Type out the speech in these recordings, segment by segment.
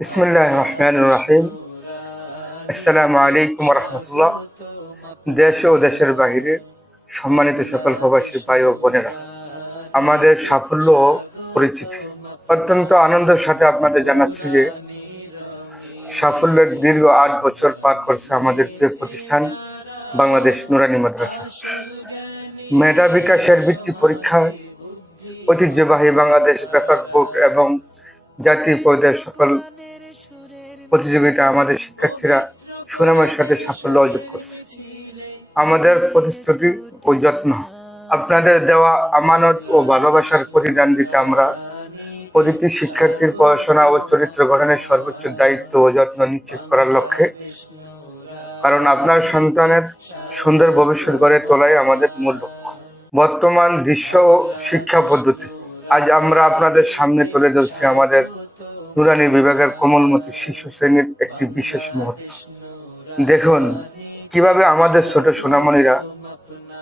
বিসমিল্লাহির রহমানির রহিম। আসসালামু আলাইকুম ওয়া রাহমাতুল্লাহ। দেশ ও দেশের বাইরে সম্মানিত সকল প্রবাসী ভাই ও বোনেরা, আমাদের সাফল্য ও পরিচিতি অত্যন্ত আনন্দের সাথে আপনাদের জানাচ্ছি যে সাফল্যের দীর্ঘ ৮ বছর পার করছে আমাদের প্রিয় প্রতিষ্ঠান বাংলাদেশ নুরানি মাদ্রাসা। মেধা বিকাশের বৃত্তি পরীক্ষায় ঐতিহ্যবাহী বাংলাদেশ ব্যাপক বোর্ড এবং জাতীয় পর্যায়ের সকল প্রতিযোগিতা আমাদের শিক্ষার্থীরা সুনামের সাথে সাফল্য অর্জন করছে। আমাদের প্রতিশ্রুতি ও যত্ন, আপনাদের দেওয়া আমানত ও ভালোবাসার প্রতিদান দিতে আমরা প্রতিটি শিক্ষার্থীর পড়াশোনা ও চরিত্র গঠনের সর্বোচ্চ দায়িত্ব ও যত্ন নিশ্চিত করার লক্ষ্যে, কারণ আপনার সন্তানের সুন্দর ভবিষ্যৎ গড়ে তোলাই আমাদের মূল লক্ষ্য। বর্তমান দৃশ্য ও শিক্ষা পদ্ধতি, আজ আমরা আপনাদের সামনে তুলে ধরছি আমাদের নুরানি বিভাগের কোমলমতি শিশু শ্রেণীর একটি বিশেষ মুহূর্ত। দেখুন কিভাবে আমাদের ছোট সোনামণিরা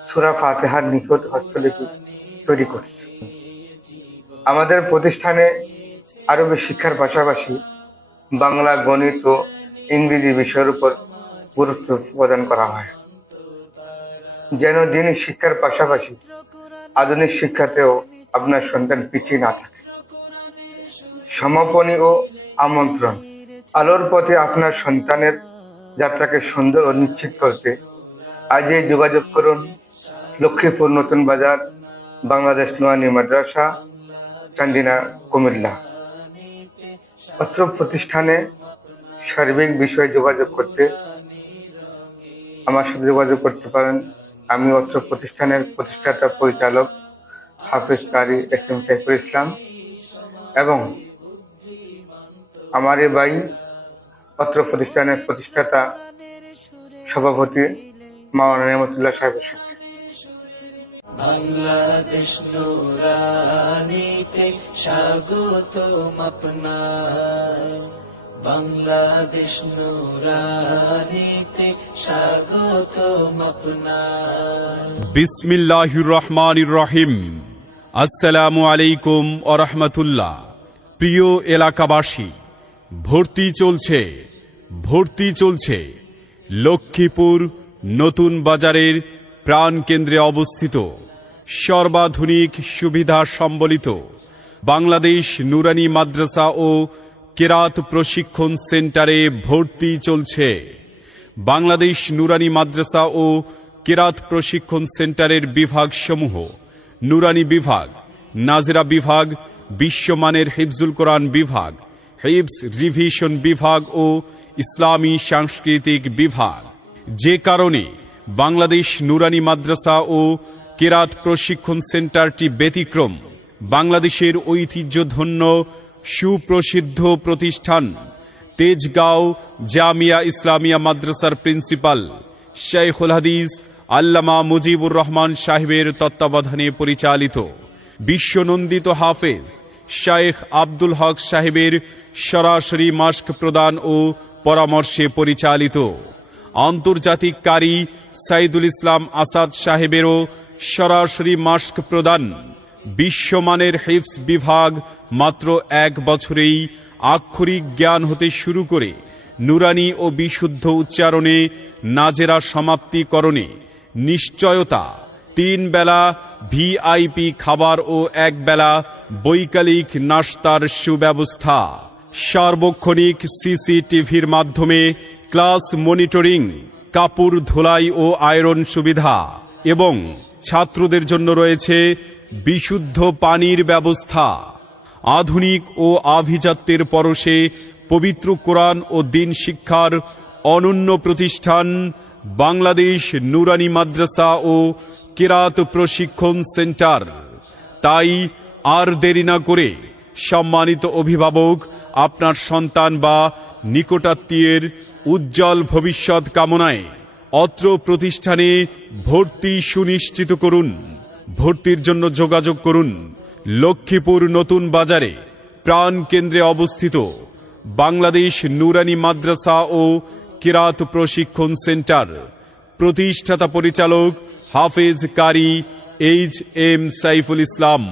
সূরা ফাতিহার নিখুঁত হস্তলিপি তৈরি করছে। আমাদের প্রতিষ্ঠানে আরবি শিক্ষার পাশাপাশি বাংলা, গণিত ও ইংরেজি বিষয়ের উপর গুরুত্ব প্রদান করা হয়, যেন দিনী শিক্ষার পাশাপাশি আধুনিক শিক্ষাতেও আপনার সন্তান পিছিয়ে না থাকে। সমাপনী ও আমন্ত্রণ, আলোর পথে আপনার সন্তানের যাত্রাকে সুন্দর ও নিশ্চিত করতে আজই যোগাযোগ করুন লক্ষ্মীপুর নতুন বাজার, বাংলাদেশ নুরানি মাদ্রাসা, চান্দিনা, কুমিল্লা। অত্র প্রতিষ্ঠানে সার্বিক বিষয়ে যোগাযোগ করতে আমার সাথে যোগাযোগ করতে পারেন। আমি অত্র প্রতিষ্ঠানের প্রতিষ্ঠাতা পরিচালক হাফেজ কারি এস.এম. সাইফুল ইসলাম এবং আমার এই ভাই অত্র প্রতিষ্ঠানের প্রতিষ্ঠাতা সভাপতি মাওলানা নেয়ামতুল্লাহ সাহেবের সাথে। বাংলাদেশ নুরানিতে স্বাগতম আপনার, বাংলাদেশ নুরানিতে স্বাগতম আপনার। বিসমিল্লাহির রহমানির রহিম। আসসালামু আলাইকুম ওয়া রাহমাতুল্লাহ। প্রিয় এলাকাবাসী, ভর্তি চলছে লক্ষ্মীপুর নতুন বাজারের প্রাণ কেন্দ্রে অবস্থিত সর্বাধুনিক সুবিধা সম্বলিত বাংলাদেশ নুরানি মাদ্রাসা ও কেরাত প্রশিক্ষণ সেন্টারে ভর্তি চলছে। বাংলাদেশ নুরানি মাদ্রাসা ও কেরাত প্রশিক্ষণ সেন্টারের বিভাগসমূহ: নুরানি বিভাগ, নাজেরা বিভাগ, বিশ্বমানের হিফজুল কোরআন বিভাগ, হিফজ রিভিশন বিভাগ ও ইসলামী সাংস্কৃতিক বিভাগ। যে কারণে বাংলাদেশ নুরানি মাদ্রাসা ও কেরাত প্রশিক্ষণ সেন্টারটি ব্যতিক্রম। বাংলাদেশের ঐতিহ্যধন্য সুপ্রসিদ্ধ প্রতিষ্ঠান তেজগাঁও জামিয়া ইসলামিয়া মাদ্রাসার প্রিন্সিপাল শাইখুল হাদিস আল্লামা মুজিবুর রহমান সাহেবের তত্ত্বাবধানে পরিচালিত, বিশ্বনন্দিত হাফেজ শাইখ আব্দুল হক সাহেবের সরাসরি মাস্ক প্রদান ও পরামর্শে পরিচালিত, আন্তর্জাতিক কারি সাইদুল ইসলাম আসাদ সাহেবেরও সরাসরি মাস্ক প্রদান, বিশ্বমানের হিফজ বিভাগ, মাত্র 1 বছরেই আক্ষরিক জ্ঞান হতে শুরু করে নুরানি ও বিশুদ্ধ উচ্চারণে, নাজেরা সমাপ্তিকরণে নিশ্চয়তা, 3 বেলা ভিআইপি খাবার ও 1 বেলা বৈকালিক নাস্তার সুব্যবস্থা, সার্বক্ষণিক সিসিটিভির মাধ্যমে ক্লাস মনিটরিং, কাপড় ধোলাই ও আয়রন সুবিধা এবং ছাত্রদের জন্য রয়েছে বিশুদ্ধ পানির ব্যবস্থা। আধুনিক ও আভিজাত্যের পরশে পবিত্র কোরআন ও দ্বীন শিক্ষার অনন্য প্রতিষ্ঠান বাংলাদেশ নুরানি মাদ্রাসা ও কেরাত প্রশিক্ষণ সেন্টার। তাই আর দেরি না করে সম্মানিত অভিভাবক, আপনার সন্তান বা নিকটাত্মীয়ের উজ্জ্বল ভবিষ্যৎ কামনায় অত্র প্রতিষ্ঠানে ভর্তি সুনিশ্চিত করুন। ভর্তির জন্য যোগাযোগ করুন লক্ষ্মীপুর নতুন বাজারে প্রাণ কেন্দ্রে অবস্থিত বাংলাদেশ নুরানি মাদ্রাসা ও কেরাত প্রশিক্ষণ সেন্টার। প্রতিষ্ঠাতা পরিচালক হাফেজ কারি এইচ.এম. সাইফুল ইসলাম।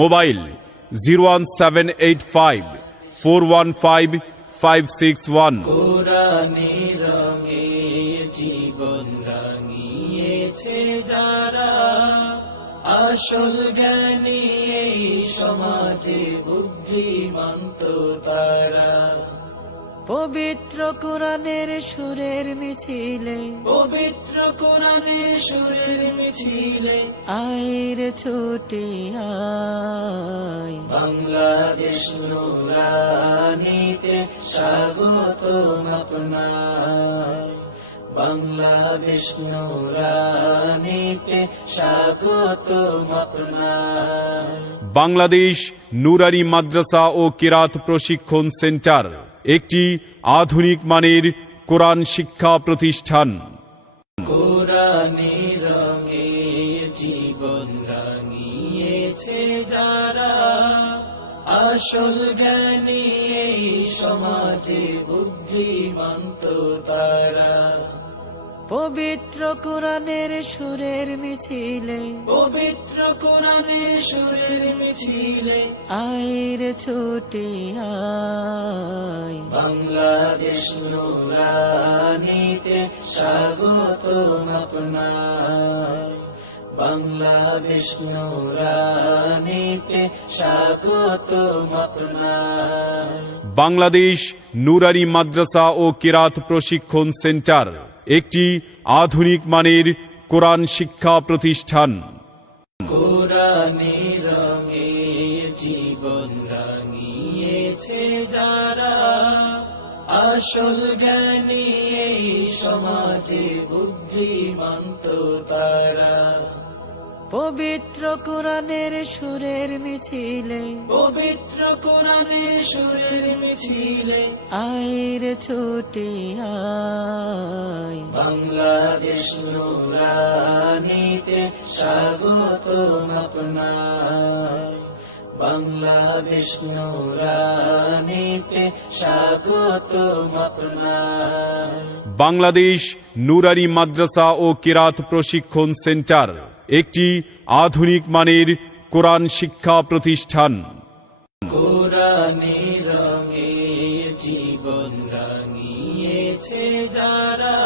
মোবাইল 01785 415 561। কোরআনের রঙে জীবন রাঙিয়েছে যারা, আসল জ্ঞানী এই সমাজে বুদ্ধিমন্ত তারা। পবিত্র কোরআনের সুরের মিছিলে, পবিত্র কোরআনের সুরের মিছিলে আয়ের ছোটে আয়। বাংলাদেশ নুরানিতে স্বাগতম আপনার, বাংলাদেশ নুরানিতে স্বাগতম আপনার। বাংলাদেশ নুরানি মাদ্রাসা ও কিরাত প্রশিক্ষণ সেন্টার একটি আধুনিক মানের কোরআন শিক্ষা প্রতিষ্ঠান। কোরআনের রঙে জীবন রাঙিয়েছে যারা, আসল জ্ঞানী এই সমাজে বুদ্ধিমন্ত তারা। পবিত্র কোরআনের সুরের মিছিলে, পবিত্র কোরআনের সুরের মিছিলে আয়ের ছোটে আয়। বাংলাদেশ নুরানিতে স্বাগতম আপনার, বাংলাদেশ নুরানিতে স্বাগতম আপনার। বাংলাদেশ নুরানি মাদ্রাসা ও কিরাত প্রশিক্ষণ সেন্টার একটি আধুনিক মানের কোরআন শিক্ষা প্রতিষ্ঠান। কোরআনের রঙে জীবন রাঙিয়েছে যারা, আসল জ্ঞানী এই সমাজে বুদ্ধিমন্ত তারা। পবিত্র কোরআনের সুরের মিছিলে, পবিত্র কোরআনের সুরের মিছিলে আয়ের ছোটে আয়। বাংলাদেশ নুরানিতে স্বাগতম আপনার, বাংলাদেশ নুরানিতে স্বাগতম আপনার। বাংলাদেশ নুরানি মাদ্রাসা ও কিরাত প্রশিক্ষণ সেন্টার একটি আধুনিক মানের কোরআন শিক্ষা প্রতিষ্ঠান। কোরআনের রঙে জীবন রাঙিয়েছে যারা,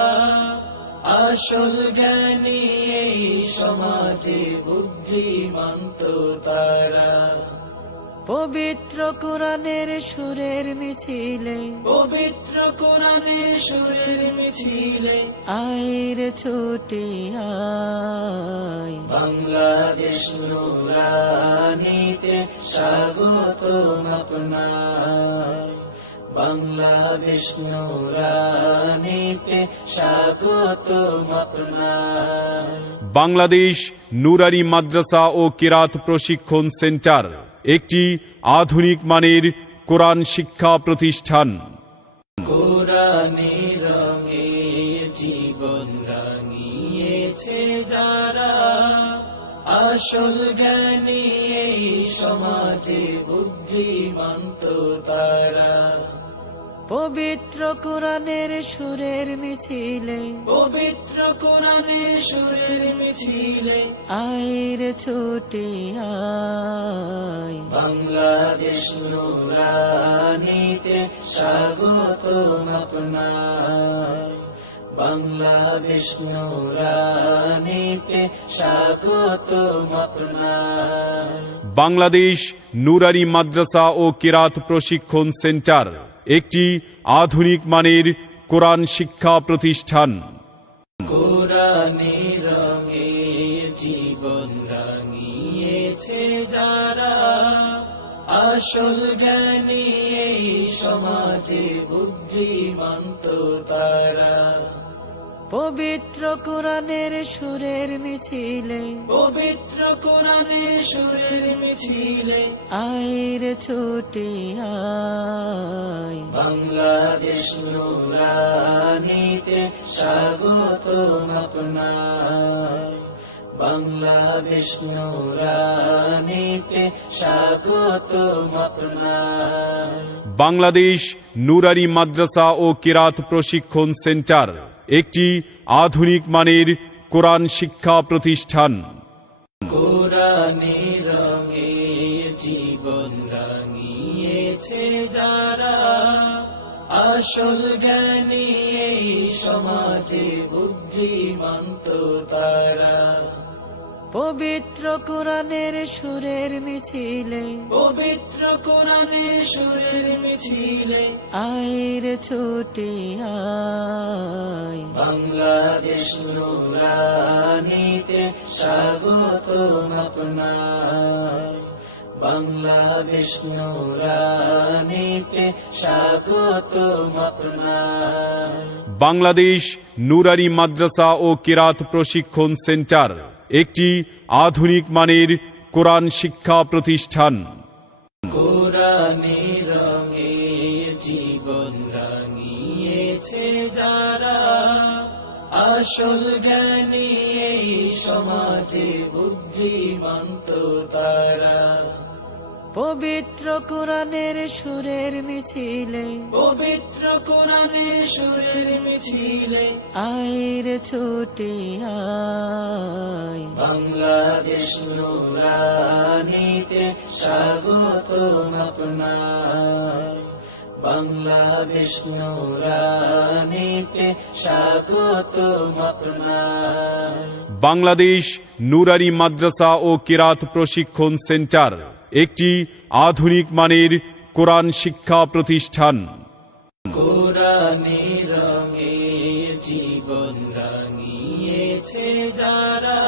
আসল জ্ঞানী এই সমাজে বুদ্ধিমন্ত তারা। পবিত্র কোরআনের সুরের মিছিলে, পবিত্র কোরআনের সুরের মিছিলে আয়ের ছোটে আয়। বাংলাদেশ নুরানিতে স্বাগতম আপনার, বাংলাদেশ নুরানিতে স্বাগতম আপনার। বাংলাদেশ নুরানি মাদ্রাসা ও কিরাত প্রশিক্ষণ সেন্টার একটি আধুনিক মানের কোরআন শিক্ষা প্রতিষ্ঠান। কোরআনের রঙে জীবন রাঙিয়েছে যারা, আসল জ্ঞানী এই সমাজে বুদ্ধিমন্ত তারা। পবিত্র কোরআনের সুরের মিছিলে, পবিত্র কোরআনের সুরের মিছিলে আয়ের ছোটে আয়। বাংলাদেশ নুরানিতে স্বাগতম আপনার, বাংলাদেশ নুরানিতে স্বাগতম আপনার। বাংলাদেশ নুরানি মাদ্রাসা ও কিরাত প্রশিক্ষণ সেন্টার একটি আধুনিক মানের কোরআন শিক্ষা প্রতিষ্ঠান। কোরআনের রঙে জীবন রাঙিয়েছে যারা, আসল জ্ঞানী এই সমাজে বুদ্ধিমন্ত তারা। পবিত্র কোরআনের সুরের মিছিলে, পবিত্র কোরআনের সুরের মিছিলে আয়ের ছোটে আয়। বাংলাদেশ নুরানিতে স্বাগতম আপনার, বাংলাদেশ নুরানিতে স্বাগতম আপনার। বাংলাদেশ নুরানি মাদ্রাসা ও কিরাত প্রশিক্ষণ সেন্টার একটি আধুনিক মানের কোরআন শিক্ষা প্রতিষ্ঠান। কোরআনের রঙে জীবন রাঙিয়েছে যারা, আসল জ্ঞানী এই সমাজে বুদ্ধিমন্ত তারা। পবিত্র কোরআনের সুরের মিছিলে, পবিত্র কোরআনের সুরের মিছিলে আয়ের ছোটে আয়। বাংলাদেশ নুরানীতে স্বাগতম আপনার। বাংলাদেশ নুরানীতে স্বাগতম আপনার। বাংলাদেশ নুরানি মাদ্রাসা ও কিরাত প্রশিক্ষণ সেন্টার একটি আধুনিক মানের কোরআন শিক্ষা প্রতিষ্ঠান। কোরআনের রঙে জীবন রাঙিয়েছে যারা, আসল জ্ঞানী এই সমাজে বুদ্ধিমন্ত তারা। পবিত্র কোরআনের সুরের মিছিলে, পবিত্র কোরআনের সুরের মিছিলে আয়ের ছোটে আয়। বাংলাদেশ নুরানীতে স্বাগতম আপনার। বাংলাদেশ নুরানীতে স্বাগতম আপনার। বাংলাদেশ নুরানি মাদ্রাসা ও কিরাত প্রশিক্ষণ সেন্টার একটি আধুনিক মানের কোরআন শিক্ষা প্রতিষ্ঠান। কোরআনের রঙে জীবন রাঙিয়েছে যারা,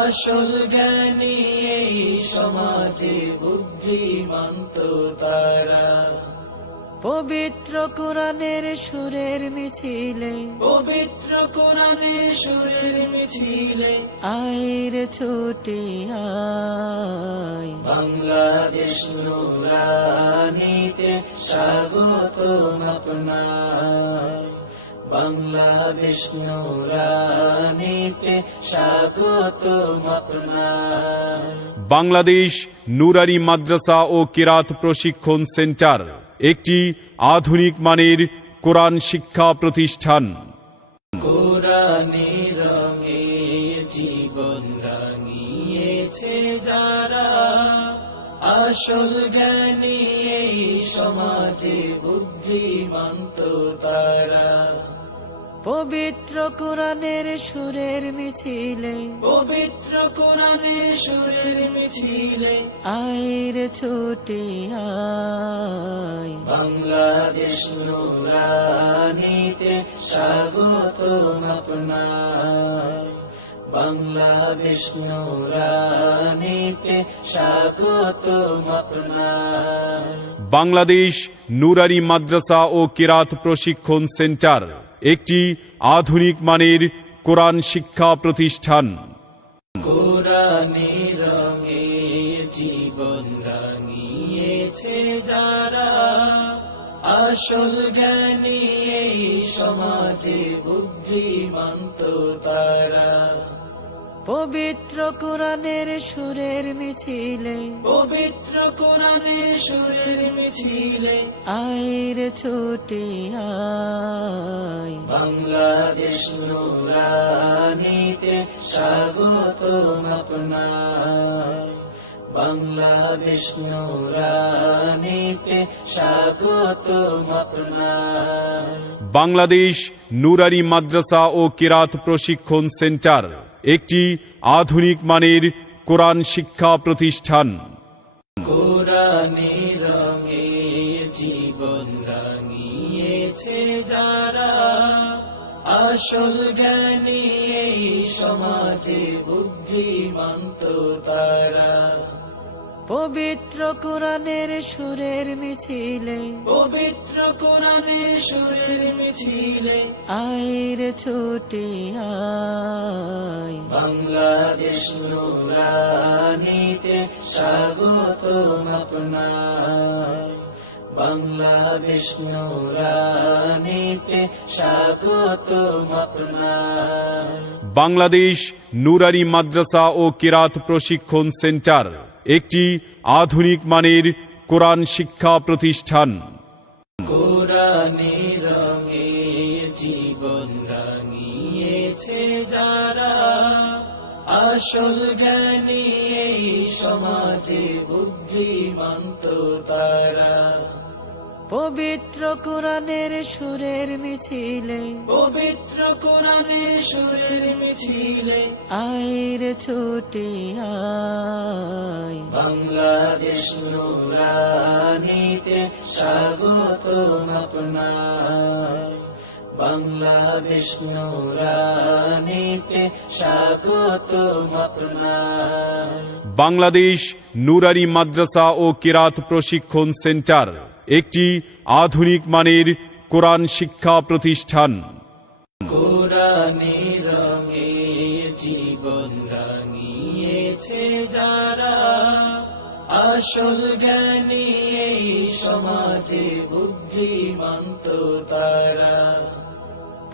আসল জ্ঞানী এই সমাজে বুদ্ধিমন্ত তারা। পবিত্র কোরআনের সুরের মিছিলে, পবিত্র কোরআনের সুরের মিছিলে আয়ের ছোটে আয়। বাংলাদেশ নুরানীতে স্বাগতম আপনার। বাংলাদেশ নুরানীতে স্বাগতম আপনার। বাংলাদেশ নুরানি মাদ্রাসা ও কিরাত প্রশিক্ষণ সেন্টার একটি আধুনিক মানের কোরআন শিক্ষা প্রতিষ্ঠান। কোরআনের রঙে জীবন রাঙিয়েছে যারা, আসল জ্ঞানী এই সমাজে বুদ্ধিমন্ত তারা। পবিত্র কোরআনের সুরের মিছিলে, পবিত্র কোরআনের সুরের মিছিলে আয়ের ছোটে আয়। বাংলাদেশ নুরানীতে স্বাগতম আপনার। বাংলাদেশ নুরানীতে স্বাগতম আপনার। বাংলাদেশ নুরানি মাদ্রাসা ও কিরাত প্রশিক্ষণ সেন্টার একটি আধুনিক মানের কোরআন শিক্ষা প্রতিষ্ঠান। কোরআনের রঙে জীবন রাঙিয়েছে যারা, আসল জ্ঞানী এই সমাজে বুদ্ধিমন্ত তারা। পবিত্র কোরআনের সুরের মিছিলে, পবিত্র কোরআনের সুরের মিছিলে আয়ের ছোটে আয়। বাংলাদেশ নুরানীতে স্বাগতম আপনার। বাংলাদেশ নুরানীতে স্বাগতম আপনার। বাংলাদেশ নুরানি মাদ্রাসা ও কিরাত প্রশিক্ষণ সেন্টার একটি আধুনিক মানের কোরআন শিক্ষা প্রতিষ্ঠান। কোরআনের রঙে জীবন রাঙিয়েছে যারা, আসল জ্ঞানী এই সমাজে বুদ্ধিমন্ত তারা। পবিত্র কোরআনের সুরের মিছিলে, পবিত্র কোরআনের সুরের মিছিলে আয়ের ছোটে আয়। বাংলাদেশ নুরানীতে স্বাগতম আপনার। বাংলাদেশ নুরানীতে স্বাগতম আপনার। বাংলাদেশ নুরানি মাদ্রাসা ও কিরাত প্রশিক্ষণ সেন্টার একটি আধুনিক মানের কোরআন শিক্ষা প্রতিষ্ঠান। কোরআনের রঙে জীবন রাঙিয়েছে যারা, আসল জ্ঞানী এই সমাজে বুদ্ধিমন্ত তারা। পবিত্র কোরআনের সুরের মিছিলে, পবিত্র কোরআনের সুরের মিছিলে আয়ের ছুটে আয়। বাংলাদেশ নুরানিতে স্বাগতম আপনার, বাংলাদেশ নুরানিতে স্বাগতম আপনার। বাংলাদেশ নুরানি মাদ্রাসা ও কিরাত প্রশিক্ষণ সেন্টার একটি আধুনিক মানের কোরআন শিক্ষা প্রতিষ্ঠান। কোরআনে রঙে জীবন রাঙিয়েছে যারা, আসল জ্ঞানী এই সমাজে বুদ্ধিমন্ত তারা।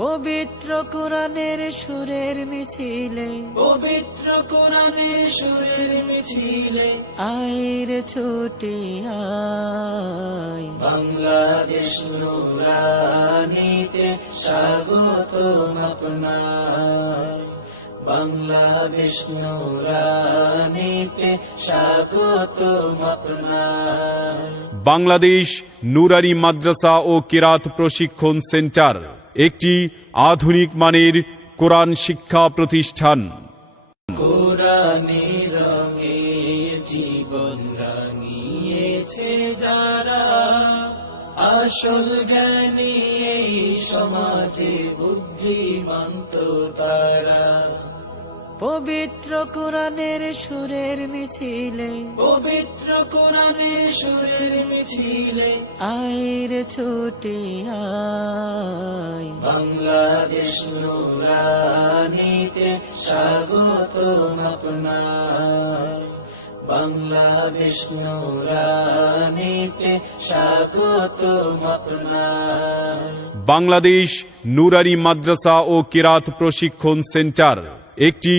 পবিত্র কোরআনের সুরের মিছিলে, পবিত্র কোরআনের সুরের মিছিলে আয়ের ছুটে আয়। বাংলাদেশ নুরানিতে স্বাগতম আপনার, বাংলাদেশ নুরানিতে স্বাগতম আপনার। বাংলাদেশ নুরানি মাদ্রাসা ও কিরাত প্রশিক্ষণ সেন্টার একটি আধুনিক মানের কোরআন শিক্ষা প্রতিষ্ঠান। কোরআনে রঙে জীবন রাঙিয়েছে যারা, আসল জ্ঞানী এই সমাজে বুদ্ধিমন্ত তারা। পবিত্র কোরআনের সুরের মিছিলে, পবিত্র কোরআনের সুরের মিছিলে আয়ের ছুটে আয়। বাংলাদেশ নুরানিতে স্বাগতম আপনার, বাংলাদেশ নুরানিতে স্বাগতম আপনার। বাংলাদেশ নুরানি মাদ্রাসা ও কিরাত প্রশিক্ষণ সেন্টার একটি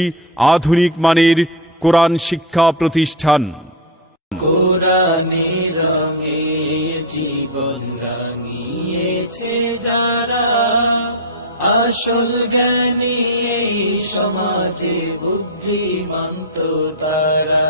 আধুনিক মানের কোরআন শিক্ষা প্রতিষ্ঠান। কোরআনে রঙে জীবন রাঙিয়েছে যারা, আসল জ্ঞানী এই সমাজে বুদ্ধিমন্ত তারা।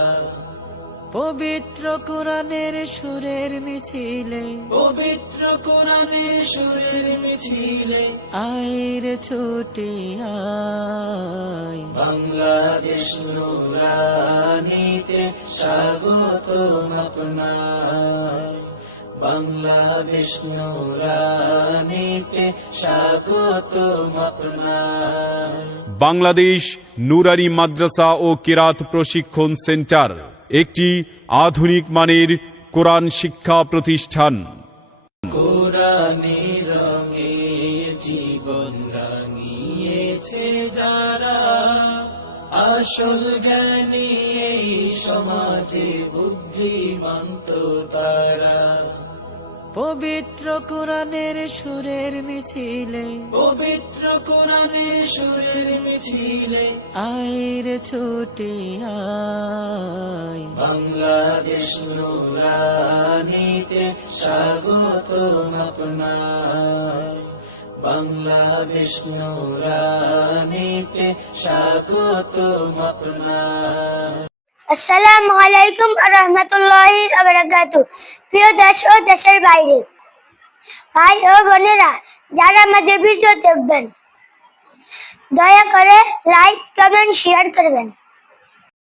পবিত্র কোরআনের সুরের মিছিলে, পবিত্র কোরআনের সুরের মিছিলে আয়ের ছুটে আয়। বাংলাদেশ নুরানিতে স্বাগতম আপনার, বাংলাদেশ নুরানিতে স্বাগতম আপনার। বাংলাদেশ নুরানি মাদ্রাসা ও কিরাত প্রশিক্ষণ সেন্টার একটি আধুনিক মানের কোরআন শিক্ষা প্রতিষ্ঠান। কোরআনে রঙে জীবন রাঙিয়েছে যারা, আসল জ্ঞানী এই সমাজে বুদ্ধিমন্ত তারা। পবিত্র কোরআনের সুরের মিছিলে, পবিত্র কোরআনের সুরের মিছিলে আয়ের ছুটে আয়। বাংলাদেশ নুরানিতে স্বাগতম আপনার, বাংলাদেশ নুরানিতে স্বাগতম আপনার। আসসালামু আলাইকুম রহমতুল্লাহি ওয়া বারাকাতুহু। প্রিয় দেশ ও দেশের বাইরে ভাই ও বোনেরা, যারা আমাদের ভিডিও দেখবেন, দয়া করে লাইক, কমেন্ট, শেয়ার করবেন।